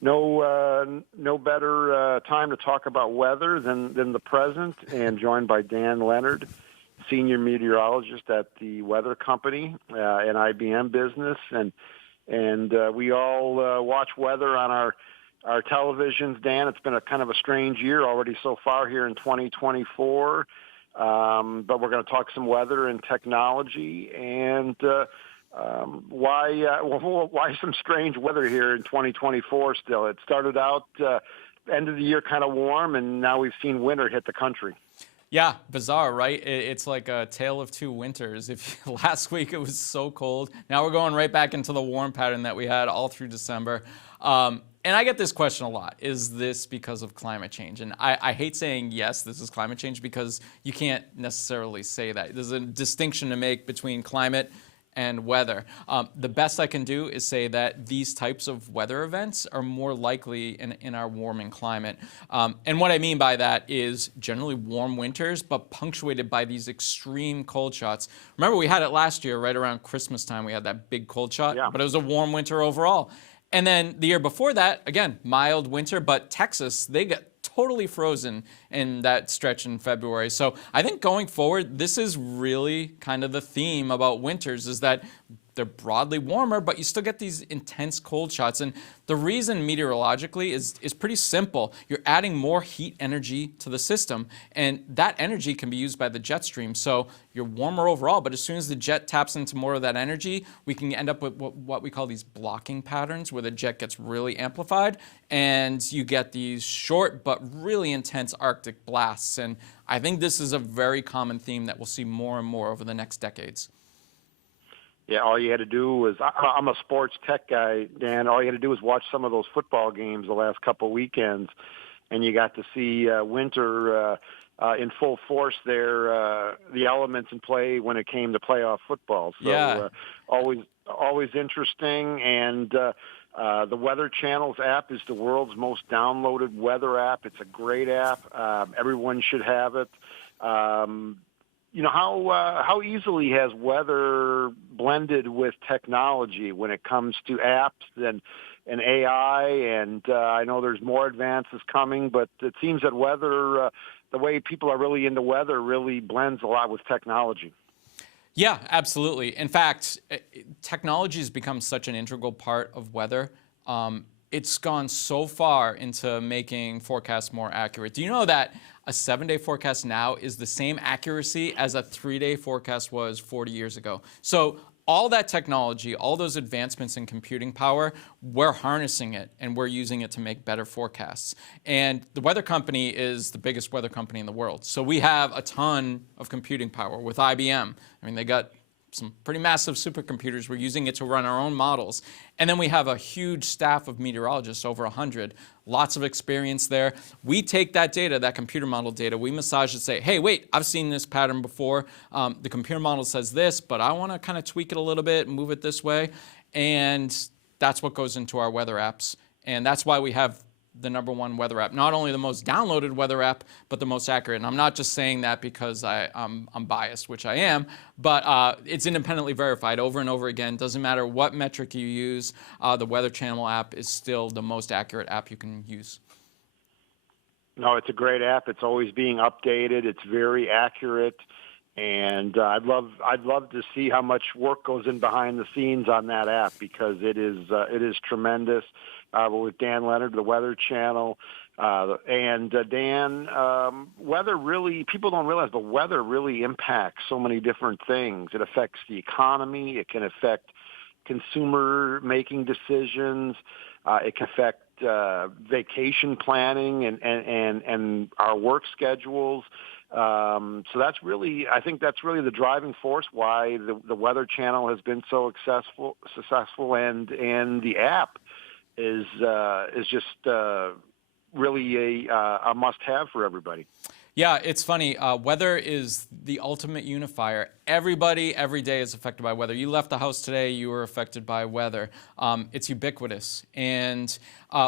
no better time to talk about weather than the present, and joined by Dan Leonard, senior meteorologist at the weather company, an IBM business, and we all watch weather on our televisions. Dan, it's been a kind of a strange year already so far here in 2024, but we're going to talk some weather and technology and why some strange weather here in 2024 still. It started out end of the year kind of warm, and now we've seen winter hit the country. Yeah, bizarre, right? It's like a tale of two winters. Last week it was so cold. Now we're going right back into the warm pattern that we had all through December. And I get this question a lot. Is this because of climate change? And I hate saying yes, this is climate change, because you can't necessarily say that. There's a distinction to make between climate and weather. The best I can do is say that these types of weather events are more likely in our warming climate. And what I mean by that is generally warm winters, but punctuated by these extreme cold shots. Remember, we had it last year, right around Christmas time, we had that big cold shot, but it was a warm winter overall. And then the year before that, again, mild winter, but Texas, they got totally frozen in that stretch in February. So I think going forward, this is really kind of the theme about winters, is that they're broadly warmer, but you still get these intense cold shots. And the reason meteorologically is pretty simple. You're adding more heat energy to the system, and that energy can be used by the jet stream. So you're warmer overall, but as soon as the jet taps into more of that energy, we can end up with what we call these blocking patterns, where the jet gets really amplified, and you get these short but really intense Arctic blasts. And I think this is a very common theme that we'll see more and more over the next decades. Yeah, all you had to do was, I'm a sports tech guy, Dan, all you had to do was watch some of those football games the last couple weekends, and you got to see winter in full force there, the elements in play when it came to playoff football. So always interesting. And the Weather Channel's app is the world's most downloaded weather app. It's a great app. Everyone should have it. You know, how easily has weather blended with technology when it comes to apps and AI? And I know there's more advances coming, but it seems that weather, the way people are really into weather, really blends a lot with technology. Yeah, absolutely. In fact, technology has become such an integral part of weather. It's gone so far into making forecasts more accurate. Do you know that a 7-day forecast now is the same accuracy as a 3-day forecast was 40 years ago? So all that technology, all those advancements in computing power, we're harnessing it and we're using it to make better forecasts. And the weather company is the biggest weather company in the world. So we have a ton of computing power with IBM. I mean, they got some pretty massive supercomputers. We're using it to run our own models. And then we have a huge staff of meteorologists, over 100, lots of experience there. We take that data, that computer model data, we massage it, say, hey, wait, I've seen this pattern before. The computer model says this, but I want to kind of tweak it a little bit and move it this way. And that's what goes into our weather apps. And that's why we have the #1 weather app, not only the most downloaded weather app, but the most accurate. And I'm not just saying that because I'm biased, which I am, but it's independently verified over and over again. Doesn't matter what metric you use, the Weather Channel app is still the most accurate app you can use. No, it's a great app. It's always being updated. It's very accurate. And I'd love to see how much work goes in behind the scenes on that app, because it is tremendous. With Dan Leonard, the Weather Channel, and Dan, weather really, people don't realize, but weather really impacts so many different things. It affects the economy. It can affect consumer making decisions. It can affect vacation planning and our work schedules. So that's really, I think that's really the driving force why the Weather Channel has been so successful, and the app is just really a must-have for everybody. Yeah, it's funny. Weather is the ultimate unifier. Everybody, every day is affected by weather. You left the house today, you were affected by weather. It's ubiquitous. And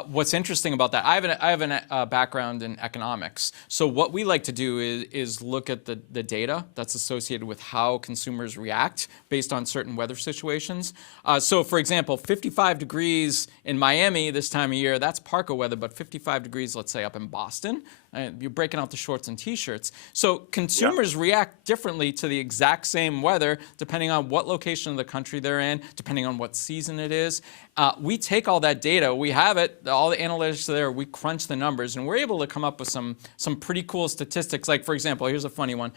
what's interesting about that, I have a background in economics. So what we like to do is look at the data that's associated with how consumers react based on certain weather situations. So for example, 55 degrees in Miami this time of year, that's parka weather, but 55 degrees, let's say, up in Boston. You're breaking out the shorts and T-shirts. So consumers react differently to the exact same weather depending on what location of the country they're in, depending on what season it is. We take all that data, we have it, all the analytics are there, we crunch the numbers, and we're able to come up with some pretty cool statistics. Like, for example, here's a funny one.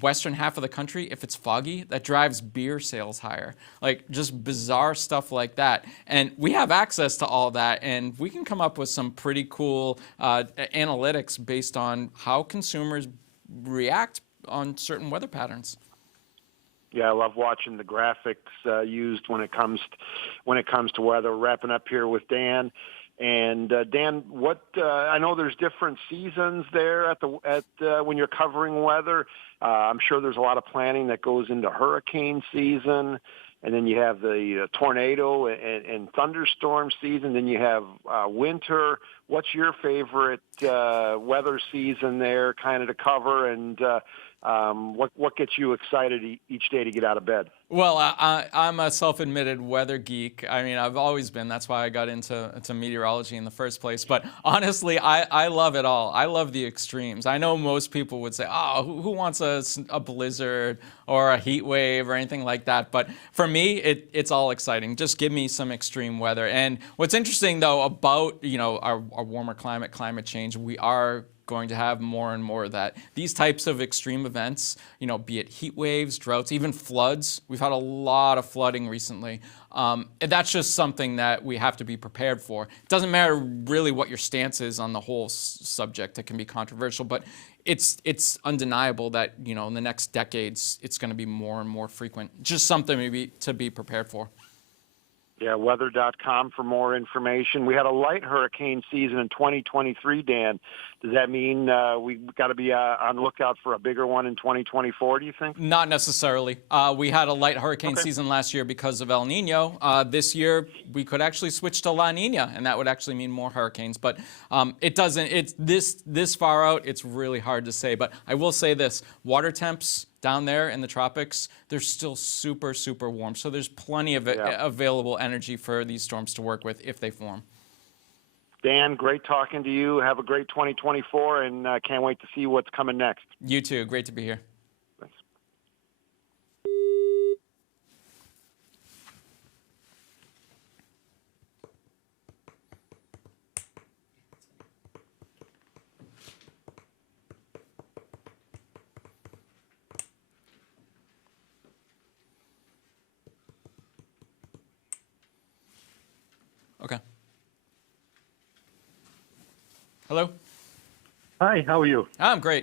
Western half of the country, if it's foggy, that drives beer sales higher. Like, just bizarre stuff like that. And we have access to all that, and we can come up with some pretty cool analytics based on how consumers react on certain weather patterns. Yeah, I love watching the graphics used when it comes to weather. Wrapping up here with Dan, and Dan, what I know there's different seasons there when you're covering weather. I'm sure there's a lot of planning that goes into hurricane season, and then you have the tornado and thunderstorm season. Then you have winter. What's your favorite weather season there, kind of to cover, and what gets you excited each day to get out of bed? Well, I'm a self-admitted weather geek. I mean, I've always been. That's why I got into meteorology in the first place. But honestly, I love it all. I love the extremes. I know most people would say, oh, who wants a blizzard or a heat wave or anything like that? But for me, it's all exciting. Just give me some extreme weather. And what's interesting, though, about our warmer climate change, we are going to have more and more of that. These types of extreme events, be it heat waves, droughts, even floods. We've had a lot of flooding recently. And that's just something that we have to be prepared for. It doesn't matter really what your stance is on the whole subject. It can be controversial, but it's undeniable that, in the next decades, it's going to be more and more frequent. Just something maybe to be prepared for. Yeah, weather.com for more information. We had a light hurricane season in 2023, Dan. Does that mean we've got to be on the lookout for a bigger one in 2024, do you think? Not necessarily. We had a light hurricane season last year because of El Nino. This year, we could actually switch to La Nina, and that would actually mean more hurricanes. But it doesn't. It's this far out, it's really hard to say. But I will say this. Water temps down there in the tropics, they're still super, super warm. So there's plenty of available energy for these storms to work with if they form. Dan, great talking to you. Have a great 2024, and can't wait to see what's coming next. You too. Great to be here. Thanks. Okay. Hello? Hi, how are you? I'm great.